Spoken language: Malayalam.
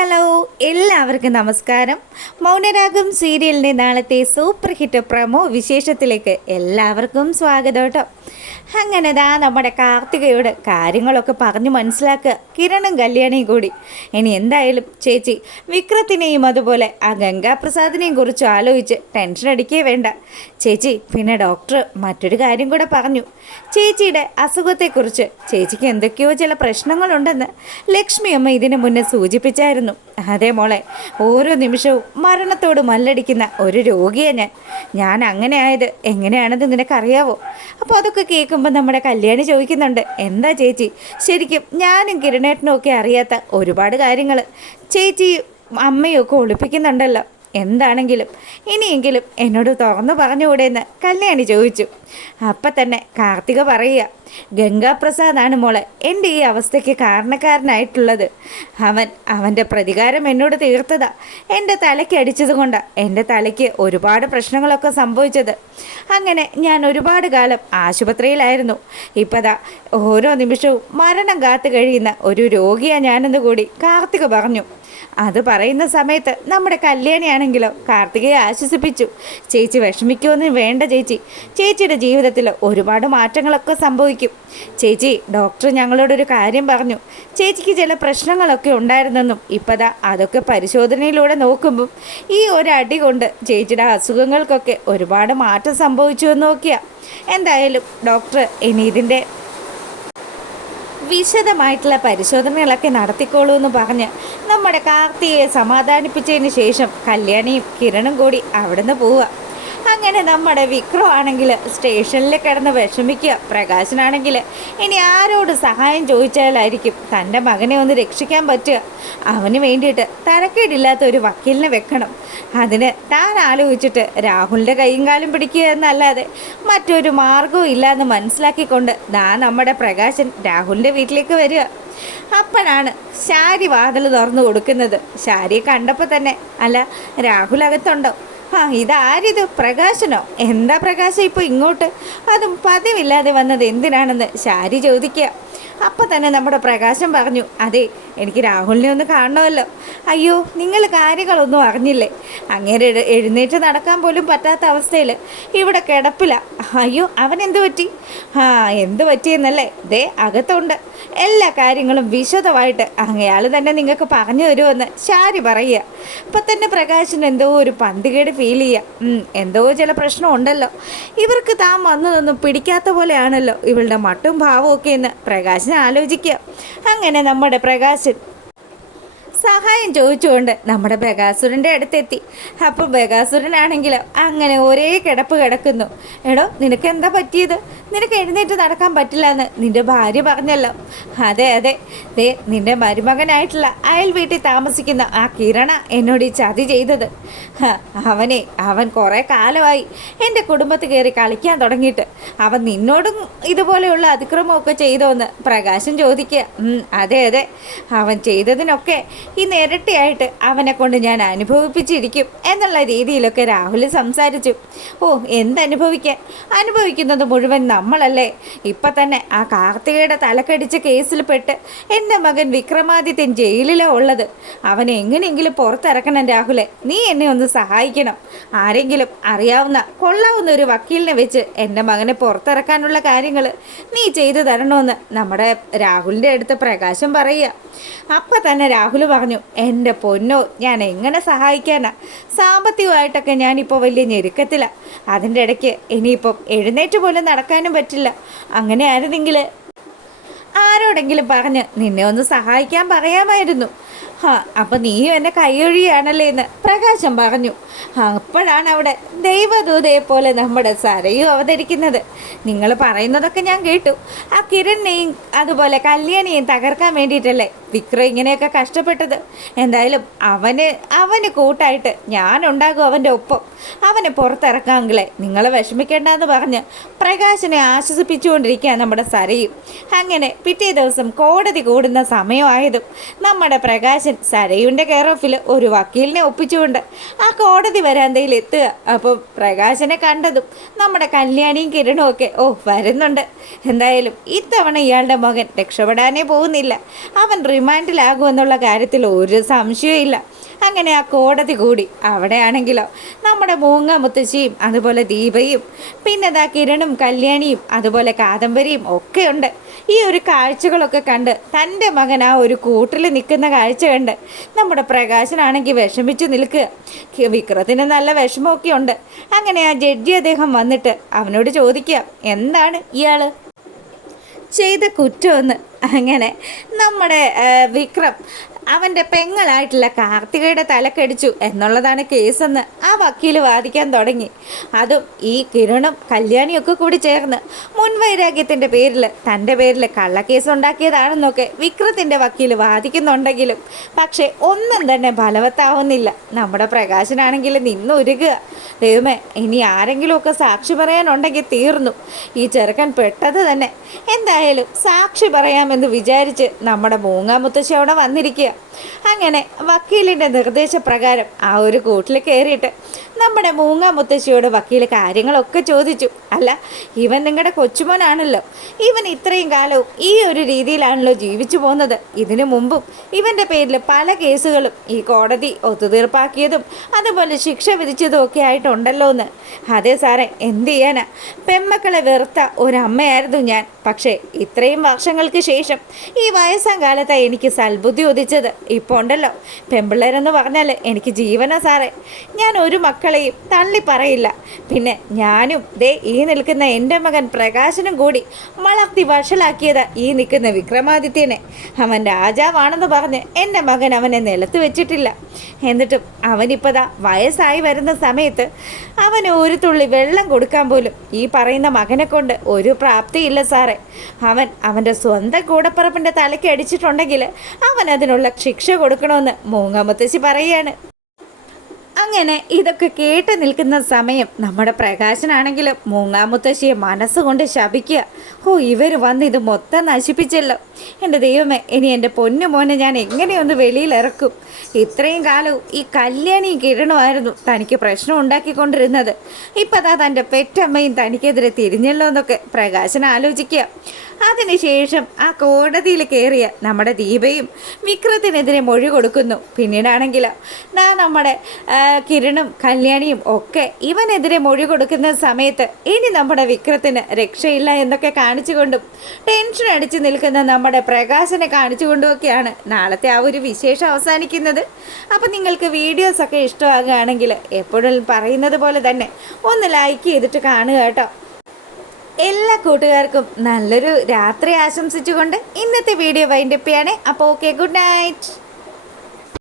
ഹലോ എല്ലാവർക്കും നമസ്കാരം. മൗനരാഗം സീരിയലിൻ്റെ നാളത്തെ സൂപ്പർ ഹിറ്റ് പ്രമോ വിശേഷത്തിലേക്ക് എല്ലാവർക്കും സ്വാഗതം കേട്ടോ. അങ്ങനെ നമ്മുടെ കാർത്തികയോട് കാര്യങ്ങളൊക്കെ പറഞ്ഞു മനസ്സിലാക്കുക കിരണും കല്യാണിയും കൂടി. ഇനി എന്തായാലും ചേച്ചി വിക്രത്തിനെയും അതുപോലെ ആ ഗംഗാപ്രസാദിനെയും കുറിച്ച് ആലോചിച്ച് ടെൻഷൻ അടിക്കേ വേണ്ട ചേച്ചി. പിന്നെ ഡോക്ടർ മറ്റൊരു കാര്യം കൂടെ പറഞ്ഞു. ചേച്ചിയുടെ അസുഖത്തെക്കുറിച്ച് ചേച്ചിക്ക് എന്തൊക്കെയോ ചില പ്രശ്നങ്ങളുണ്ടെന്ന് ലക്ഷ്മി അമ്മ ഇതിനു മുന്നേ സൂചിപ്പിച്ചായിരുന്നു. അതേ മോളെ, ഓരോ നിമിഷവും മരണത്തോട് മല്ലടിക്കുന്ന ഒരു രോഗിയാണ് ഞാൻ അങ്ങനെ ആയത് എങ്ങനെയാണെന്ന് നിനക്കറിയാവോ? അപ്പോൾ അതൊക്കെ കേൾക്കുമ്പോൾ നമ്മുടെ കല്യാണി ചോദിക്കുന്നുണ്ട്, എന്താ ചേച്ചി ശരിക്കും ഞാനും കിരണേട്ടനും ഒക്കെ അറിയാത്ത ഒരുപാട് കാര്യങ്ങൾ ചേച്ചി അമ്മയൊക്കെ ഒളിപ്പിക്കുന്നുണ്ടല്ലോ. എന്താണെങ്കിലും ഇനിയെങ്കിലും എന്നോട് തുറന്നു പറഞ്ഞുകൂടെയെന്ന് കല്യാണി ചോദിച്ചു. അപ്പം തന്നെ കാർത്തിക പറയുക, ഗംഗാപ്രസാദാണ് മോളെ എൻ്റെ ഈ അവസ്ഥയ്ക്ക് കാരണക്കാരനായിട്ടുള്ളത്. അവൻ്റെ പ്രതികാരം എന്നോട് തീർത്തതാ. എൻ്റെ തലയ്ക്ക് അടിച്ചത് കൊണ്ടാണ് എൻ്റെ തലയ്ക്ക് ഒരുപാട് പ്രശ്നങ്ങളൊക്കെ സംഭവിച്ചത്. അങ്ങനെ ഞാൻ ഒരുപാട് കാലം ആശുപത്രിയിലായിരുന്നു. ഇപ്പതാ ഓരോ നിമിഷവും മരണം കാത്തു കഴിയുന്ന ഒരു രോഗിയാണ് ഞാനെന്ന് കൂടി കാർത്തിക പറഞ്ഞു. അത് പറയുന്ന സമയത്ത് നമ്മുടെ കല്യാണിയാണെങ്കിലോ കാർത്തികയെ ആശ്വസിപ്പിച്ചു. ചേച്ചി വിഷമിക്കുമെന്ന് വേണ്ട ചേച്ചി, ചേച്ചിയുടെ ജീവിതത്തിൽ ഒരുപാട് മാറ്റങ്ങളൊക്കെ സംഭവിക്കും. ചേച്ചി, ഡോക്ടർ ഞങ്ങളോടൊരു കാര്യം പറഞ്ഞു. ചേച്ചിക്ക് ചില പ്രശ്നങ്ങളൊക്കെ ഉണ്ടായിരുന്നെന്നും ഇപ്പതാ അതൊക്കെ പരിശോധനയിലൂടെ നോക്കുമ്പം ഈ ഒരടി കൊണ്ട് ചേച്ചിയുടെ അസുഖങ്ങൾക്കൊക്കെ ഒരുപാട് മാറ്റം സംഭവിച്ചു എന്ന് നോക്കിയാൽ എന്തായാലും ഡോക്ടർ ഇനി ഇതിൻ്റെ വിശദമായിട്ടുള്ള പരിശോധനകളൊക്കെ നടത്തിക്കോളൂ എന്ന് പറഞ്ഞ് നമ്മുടെ കാർത്തികയെ സമാധാനിപ്പിച്ചതിന് ശേഷം കല്യാണിയും കിരണും കൂടി അവിടെ നിന്ന് പോവുക. അങ്ങനെ നമ്മുടെ വിക്രം ആണെങ്കിൽ സ്റ്റേഷനിൽ കിടന്ന് വിഷമിക്കുക. പ്രകാശനാണെങ്കിൽ ഇനി ആരോട് സഹായം ചോദിച്ചാലായിരിക്കും തൻ്റെ മകനെ ഒന്ന് രക്ഷിക്കാൻ പറ്റുക. അവന് വേണ്ടിയിട്ട് തരക്കേടില്ലാത്ത ഒരു വക്കീലിനെ വെക്കണം. അതിന് താൻ ആലോചിച്ചിട്ട് രാഹുലിൻ്റെ കൈയും കാലും പിടിക്കുക എന്നല്ലാതെ മറ്റൊരു മാർഗവും ഇല്ലയെന്ന് മനസ്സിലാക്കിക്കൊണ്ട് നമ്മുടെ പ്രകാശൻ രാഹുലിൻ്റെ വീട്ടിലേക്ക് വരിക. അപ്പോഴാണ് ശാരി വാതിൽ തുറന്നു കൊടുക്കുന്നത്. ശാരിയെ കണ്ടപ്പോൾ തന്നെ, അല്ല രാഹുൽ അകത്തുണ്ടോ? ഇതാരിത്, പ്രകാശനോ? എന്താ പ്രകാശം ഇപ്പോൾ ഇങ്ങോട്ട്, അതും പതിവില്ലാതെ വന്നത് എന്തിനാണെന്ന് ശാരി ചോദിക്കുക. അപ്പം തന്നെ നമ്മുടെ പ്രകാശം പറഞ്ഞു, അതെ എനിക്ക് രാഹുലിനെ ഒന്ന് കാണണമല്ലോ. അയ്യോ, നിങ്ങൾ കാര്യങ്ങളൊന്നും അറിഞ്ഞില്ലേ? അങ്ങേരെ എഴുന്നേറ്റ് നടക്കാൻ പോലും പറ്റാത്ത അവസ്ഥയിൽ ഇവിടെ കിടപ്പില്ല. അയ്യോ, അവൻ എന്തു പറ്റി? എന്തു പറ്റിയെന്നല്ലേ? ദേ അകത്തുണ്ട്. എല്ലാ കാര്യങ്ങളും വിശദമായിട്ട് അയാൾ തന്നെ നിങ്ങൾക്ക് പറഞ്ഞു തരുമെന്ന് ശാരി പറയുക. അപ്പം തന്നെ പ്രകാശിന് എന്തോ ഒരു പന്തികേട് ഫീൽ ചെയ്യുക. എന്തോ ചില പ്രശ്നമുണ്ടല്ലോ, ഇവർക്ക് താൻ വന്നതൊന്നും പിടിക്കാത്ത പോലെയാണല്ലോ ഇവളുടെ മട്ടും ഭാവവും ഒക്കെ എന്ന് പ്രകാശിനെ ആലോചിക്കുക. അങ്ങനെ നമ്മുടെ പ്രകാശൻ സഹായം ചോദിച്ചുകൊണ്ട് നമ്മുടെ ബഗാസുരൻ്റെ അടുത്തെത്തി. അപ്പോൾ ബഗാസുരനാണെങ്കിലോ അങ്ങനെ ഒരേ കിടപ്പ് കിടക്കുന്നു. എടോ, നിനക്ക് എന്താ പറ്റിയത്? നിനക്ക് എഴുന്നേറ്റ് നടക്കാൻ പറ്റില്ല എന്ന് നിൻ്റെ ഭാര്യ പറഞ്ഞല്ലോ. അതെ അതെ, ദേ നിൻ്റെ മരുമകനായിട്ടുള്ള അയൽ വീട്ടിൽ താമസിക്കുന്ന ആ കിരണ എന്നോട് ഈ ചതി ചെയ്തത്. അവൻ കുറേ കാലമായി എൻ്റെ കുടുംബത്തിൽ കയറി കളിക്കാൻ തുടങ്ങിയിട്ട്. അവൻ നിന്നോടും ഇതുപോലെയുള്ള അതിക്രമമൊക്കെ ചെയ്തോന്ന് പ്രകാശൻ ചോദിക്കുക. അതെ അതെ, അവൻ ചെയ്തതിനൊക്കെ ഇന്ന് ഇരട്ടിയായിട്ട് അവനെ കൊണ്ട് ഞാൻ അനുഭവിപ്പിച്ചിരിക്കും എന്നുള്ള രീതിയിലൊക്കെ രാഹുൽ സംസാരിച്ചു. ഓ, എന്തനുഭവിക്കാൻ? അനുഭവിക്കുന്നത് മുഴുവൻ നമ്മളല്ലേ. ഇപ്പം തന്നെ ആ കാർത്തികയുടെ തലക്കടിച്ച കേസിൽ പെട്ട് എൻ്റെ മകൻ വിക്രമാദിത്യൻ ജയിലിലാണ് ഉള്ളത്. അവനെ എങ്ങനെയെങ്കിലും പുറത്തിറക്കണം രാഹുലെ. നീ എന്നെ ഒന്ന് സഹായിക്കണം. ആരെങ്കിലും അറിയാവുന്ന കൊള്ളാവുന്ന ഒരു വക്കീലിനെ വെച്ച് എൻ്റെ മകനെ പുറത്തിറക്കാനുള്ള കാര്യങ്ങൾ നീ ചെയ്തു തരണമെന്ന് നമ്മുടെ രാഹുലിൻ്റെ അടുത്ത് പ്രകാശം പറയുക. അപ്പം തന്നെ രാഹുൽ പറഞ്ഞു, എൻ്റെ പൊന്നോ, ഞാൻ എങ്ങനെ സഹായിക്കാനാ? സാമ്പത്തികമായിട്ടൊക്കെ ഞാനിപ്പോൾ വലിയ ഞെരുക്കത്തിലാണ്. അതിൻ്റെ ഇടയ്ക്ക് ഇനിയിപ്പം എഴുന്നേറ്റ് പോലും നടക്കാനും പറ്റില്ല. അങ്ങനെ ആയിരുന്നെങ്കിൽ ആരോടെങ്കിലും പറഞ്ഞ് നിന്നെ ഒന്ന് സഹായിക്കാൻ പറയാമായിരുന്നു. അപ്പം നീയും എന്നെ കൈയൊഴിയാണല്ലേ എന്ന് പ്രകാശം പറഞ്ഞു. അപ്പോഴാണ് അവിടെ ദൈവദൂതയെ പോലെ നമ്മുടെ സരയും അവതരിക്കുന്നത്. നിങ്ങൾ പറയുന്നതൊക്കെ ഞാൻ കേട്ടു. ആ കിരണിനെയും അതുപോലെ കല്യാണിയെയും തകർക്കാൻ വേണ്ടിയിട്ടല്ലേ വിക്രം ഇങ്ങനെയൊക്കെ കഷ്ടപ്പെട്ടത്. എന്തായാലും അവന് കൂട്ടായിട്ട് ഞാനുണ്ടാകും അവൻ്റെ ഒപ്പം. അവനെ പുറത്തിറക്കാമെങ്കിലേ നിങ്ങൾ വിഷമിക്കേണ്ടെന്ന് പറഞ്ഞ് പ്രകാശനെ ആശ്വസിപ്പിച്ചുകൊണ്ടിരിക്കുക നമ്മുടെ സരയും. അങ്ങനെ പിറ്റേ ദിവസം കോടതി കൂടുന്ന സമയമായതും നമ്മുടെ പ്രകാശൻ സരയുവിൻ്റെ കെയർ ഓഫിൽ ഒരു വക്കീലിനെ ഒപ്പിച്ചുകൊണ്ട് ആ കോടതി വരാന്തയിൽ എത്തുക. അപ്പോൾ പ്രകാശനെ കണ്ടതും നമ്മുടെ കല്യാണിയും കിരണും ഒക്കെ വരുന്നുണ്ട്. എന്തായാലും ഇത്തവണ ഇയാളുടെ മകൻ രക്ഷപ്പെടാനേ പോകുന്നില്ല, അവൻ റിമാൻഡിലാകുമെന്നുള്ള കാര്യത്തിൽ ഒരു സംശയമില്ല. അങ്ങനെ ആ കോടതി കൂടി. അവിടെയാണെങ്കിലോ നമ്മുടെ മൂങ്ങ മുത്തശ്ശിയും അതുപോലെ ദീപയും പിന്നെ ദാ കിരണും കല്യാണിയും അതുപോലെ കാദംബരിയും ഒക്കെ ഉണ്ട്. ഈ ഒരു കാഴ്ചകളൊക്കെ കണ്ട് തൻ്റെ മകൻ ആ ഒരു കൂട്ടിൽ നിൽക്കുന്ന കാഴ്ച കണ്ട് നമ്മുടെ പ്രകാശനാണെങ്കിൽ വിഷമിച്ച് നിൽക്കുക. വിക്രത്തിന് നല്ല വിഷമമൊക്കെ ഉണ്ട്. അങ്ങനെ ആ ജഡ്ജി അദ്ദേഹം വന്നിട്ട് അവനോട് ചോദിക്കുക, എന്താണ് ഇയാൾ ചെയ്ത കുറ്റമെന്ന്. അങ്ങനെ നമ്മുടെ വിക്രം അവൻ്റെ പെങ്ങളായിട്ടുള്ള കാർത്തികയുടെ തലക്കടിച്ചു എന്നുള്ളതാണ് കേസെന്ന് ആ വക്കീൽ വാദിക്കാൻ തുടങ്ങി. അതും ഈ കിരണും കല്യാണിയൊക്കെ കൂടി ചേർന്ന് മുൻവൈരാഗ്യത്തിൻ്റെ പേരിൽ തൻ്റെ പേരിൽ കള്ളക്കേസ് ഉണ്ടാക്കിയതാണെന്നൊക്കെ വിക്രത്തിൻ്റെ വക്കീൽ വാദിക്കുന്നുണ്ടെങ്കിലും പക്ഷേ ഒന്നും തന്നെ ഫലവത്താവുന്നില്ല. നമ്മുടെ പ്രകാശനാണെങ്കിൽ നിന്നുരുകുക. ദൈവമേ, ഇനി ആരെങ്കിലുമൊക്കെ സാക്ഷി പറയാനുണ്ടെങ്കിൽ തീർന്നു, ഈ ചെറുക്കൻ പെട്ടത് തന്നെ. എന്തായാലും സാക്ഷി പറയാമെന്ന് വിചാരിച്ച് നമ്മുടെ മൂങ്ങാമുത്തശ്ശി അവിടെ വന്നിരിക്കുക. അങ്ങനെ വക്കീലിൻ്റെ നിർദ്ദേശപ്രകാരം ആ ഒരു കൂട്ടിൽ കയറിയിട്ട് നമ്മുടെ മൂങ്ങ മുത്തശ്ശിയോട് വക്കീൽ കാര്യങ്ങളൊക്കെ ചോദിച്ചു. അല്ല, ഇവൻ നിങ്ങളുടെ കൊച്ചുമോനാണല്ലോ, ഇവൻ ഇത്രയും കാലവും ഈ ഒരു രീതിയിലാണല്ലോ ജീവിച്ചു പോകുന്നത്. ഇതിനു മുമ്പും ഇവൻ്റെ പേരിൽ പല കേസുകളും ഈ കോടതി ഒത്തുതീർപ്പാക്കിയതും അതുപോലെ ശിക്ഷ വിധിച്ചതും ഒക്കെ ആയിട്ടുണ്ടല്ലോ എന്ന്. അതെ സാറേ, എന്ത് ചെയ്യാനാ, പെമ്മക്കളെ വെറുത്ത ഒരമ്മയായിരുന്നു ഞാൻ. പക്ഷേ ഇത്രയും വർഷങ്ങൾക്ക് ശേഷം ഈ വയസ്സാം കാലത്താണ് എനിക്ക് സൽബുദ്ധി ഉദിച്ചത്. ഇപ്പോൾ ഉണ്ടല്ലോ, പെമ്പിള്ളേരെന്ന് പറഞ്ഞാൽ എനിക്ക് ജീവനാ സാറേ. ഞാൻ ഒരു മക്കളെയും തള്ളി പറയില്ല. പിന്നെ ഞാനും ഈ നിൽക്കുന്ന എൻ്റെ മകൻ പ്രകാശനും കൂടി വളർത്തി വഷളാക്കിയത് ഈ നിൽക്കുന്ന വിക്രമാദിത്യനെ. അവൻ രാജാവാണെന്ന് പറഞ്ഞ് എൻ്റെ മകൻ അവനെ നിലത്ത് വെച്ചിട്ടില്ല. എന്നിട്ടും അവനിപ്പതാ വയസ്സായി വരുന്ന സമയത്ത് അവന് ഒരു തുള്ളി വെള്ളം കൊടുക്കാൻ പോലും ഈ പറയുന്ന മകനെ കൊണ്ട് ഒരു പ്രാപ്തിയില്ല സാറേ. അവൻ്റെ സ്വന്തം കൂടപ്പറപ്പിൻ്റെ തലയ്ക്ക് അടിച്ചിട്ടുണ്ടെങ്കിൽ അവൻ അതിനുള്ള ശിക്ഷ കൊടുക്കണമെന്ന് മൂങ്ങാമുത്തശ്ശി പറയുകയാണ്. അങ്ങനെ ഇതൊക്കെ കേട്ട് നിൽക്കുന്ന സമയം നമ്മുടെ പ്രകാശനാണെങ്കിലും മൂങ്ങാമുത്തശ്ശിയെ മനസ്സുകൊണ്ട് ശപിക്കുക. ഇവർ വന്ന് ഇത് മൊത്തം നശിപ്പിച്ചല്ലോ. എൻ്റെ ദൈവമേ, ഇനി എൻ്റെ പൊന്നു മോനെ ഞാൻ എങ്ങനെയൊന്ന് വെളിയിലിറക്കും? ഇത്രയും കാലവും ഈ കല്യാണിയും കിരണുമായിരുന്നു തനിക്ക് പ്രശ്നം ഉണ്ടാക്കിക്കൊണ്ടിരുന്നത്. ഇപ്പം തൻ്റെ പെറ്റമ്മയും തനിക്കെതിരെ തിരിഞ്ഞല്ലോ എന്നൊക്കെ പ്രകാശൻ ആലോചിക്കുക. അതിനുശേഷം ആ കോടതിയിൽ കയറിയ നമ്മുടെ ദീപയും വിക്രത്തിനെതിരെ മൊഴി കൊടുക്കുന്നു. പിന്നീടാണെങ്കിൽ നമ്മുടെ കിരണും കല്യാണിയും ഒക്കെ ഇവനെതിരെ മൊഴി കൊടുക്കുന്ന സമയത്ത് ഇനി നമ്മുടെ വിക്രത്തിന് രക്ഷയില്ല എന്നൊക്കെ കാണിച്ചുകൊണ്ടും ടെൻഷൻ അടിച്ച് നിൽക്കുന്ന നമ്മുടെ പ്രകാശനെ കാണിച്ചുകൊണ്ടുമൊക്കെയാണ് നാളത്തെ ആ ഒരു വിശേഷം അവസാനിക്കുന്നത്. അപ്പോൾ നിങ്ങൾക്ക് വീഡിയോസൊക്കെ ഇഷ്ടമാകുകയാണെങ്കിൽ എപ്പോഴും പറയുന്നത് പോലെ തന്നെ ഒന്ന് ലൈക്ക് ചെയ്തിട്ട് കാണുക കേട്ടോ. എല്ലാ കൂട്ടുകാർക്കും നല്ലൊരു രാത്രി ആശംസിച്ചുകൊണ്ട് ഇന്നത്തെ വീഡിയോ വൈൻഡപ്പ് ചെയ്യാണ്. അപ്പോൾ ഓക്കെ, ഗുഡ് നൈറ്റ്.